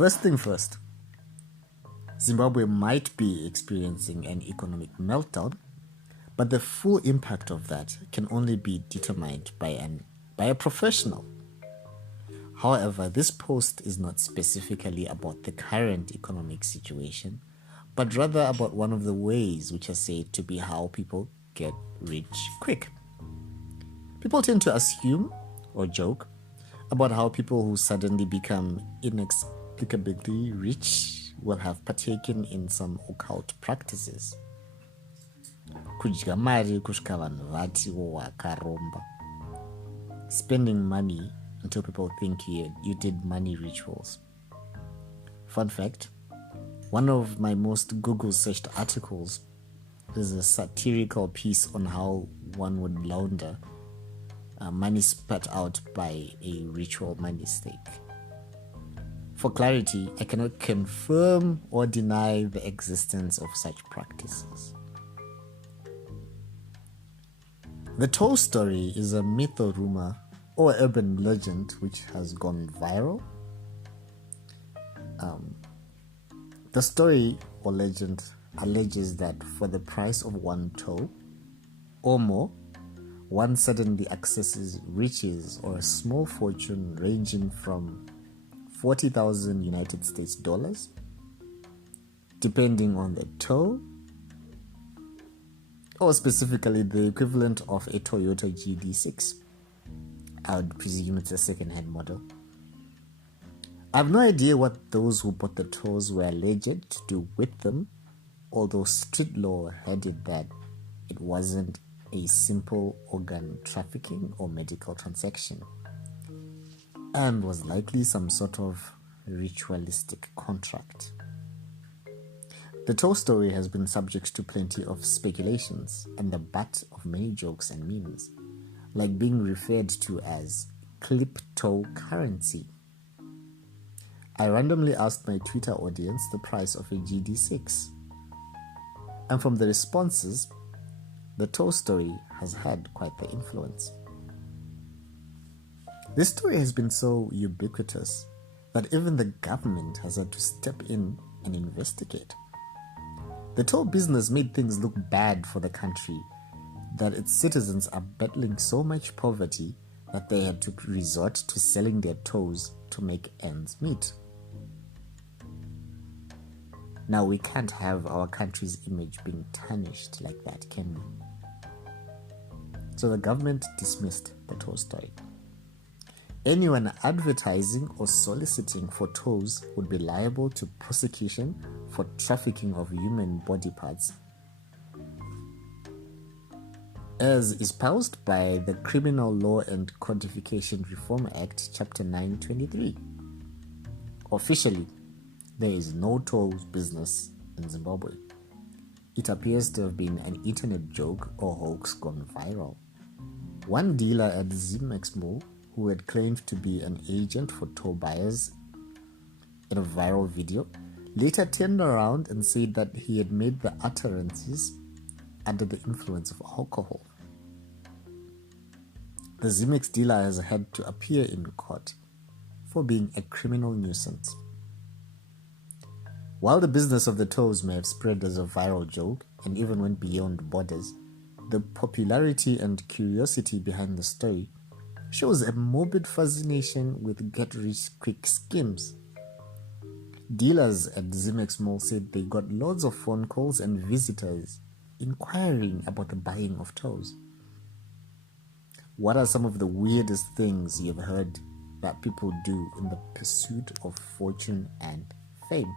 First thing first, Zimbabwe might be experiencing an economic meltdown, but the full impact of that can only be determined by a professional. However, this post is not specifically about the current economic situation, but rather about one of the ways which are said to be how people get rich quick. People tend to assume or joke about how people who suddenly become inexplicably rich will have partaken in some occult practices. Kudya mari kusvika vanhu vati wakaromba. Spending money until people think you did money rituals. Fun fact, one of my most Google searched articles is a satirical piece on how one would launder money spat out by a ritual money stake. For clarity, I cannot confirm or deny the existence of such practices. The toe story is a myth or rumor or urban legend which has gone viral. The story or legend alleges that for the price of one toe or more, one suddenly accesses riches or a small fortune ranging from 40,000 United States dollars, depending on the toe, or specifically the equivalent of a Toyota GD6. I would presume it's a second-hand model. I have no idea what those who bought the toes were alleged to do with them, although street law had it that it wasn't a simple organ trafficking or medical transaction, and was likely some sort of ritualistic contract. The toe story has been subject to plenty of speculations and the butt of many jokes and memes, like being referred to as Cliptoe Currency. I randomly asked my Twitter audience the price of a GD6, and from the responses, the toe story has had quite the influence. This story has been so ubiquitous that even the government has had to step in and investigate. The toe business made things look bad for the country that its citizens are battling so much poverty that they had to resort to selling their toes to make ends meet. Now, we can't have our country's image being tarnished like that, can we? So the government dismissed the toe story. Anyone advertising or soliciting for toes would be liable to prosecution for trafficking of human body parts, as espoused by the Criminal Law and Codification Reform Act, Chapter 923. Officially, there is no toes business in Zimbabwe. It appears to have been an internet joke or hoax gone viral. One dealer at Zimbabwe, who had claimed to be an agent for toe buyers in a viral video, later turned around and said that he had made the utterances under the influence of alcohol. The Zimex dealer has had to appear in court for being a criminal nuisance. While the business of the toes may have spread as a viral joke and even went beyond borders, the popularity and curiosity behind the story shows a morbid fascination with get-rich-quick schemes. Dealers at Zimex Mall said they got loads of phone calls and visitors inquiring about the buying of toes. What are some of the weirdest things you've heard that people do in the pursuit of fortune and fame?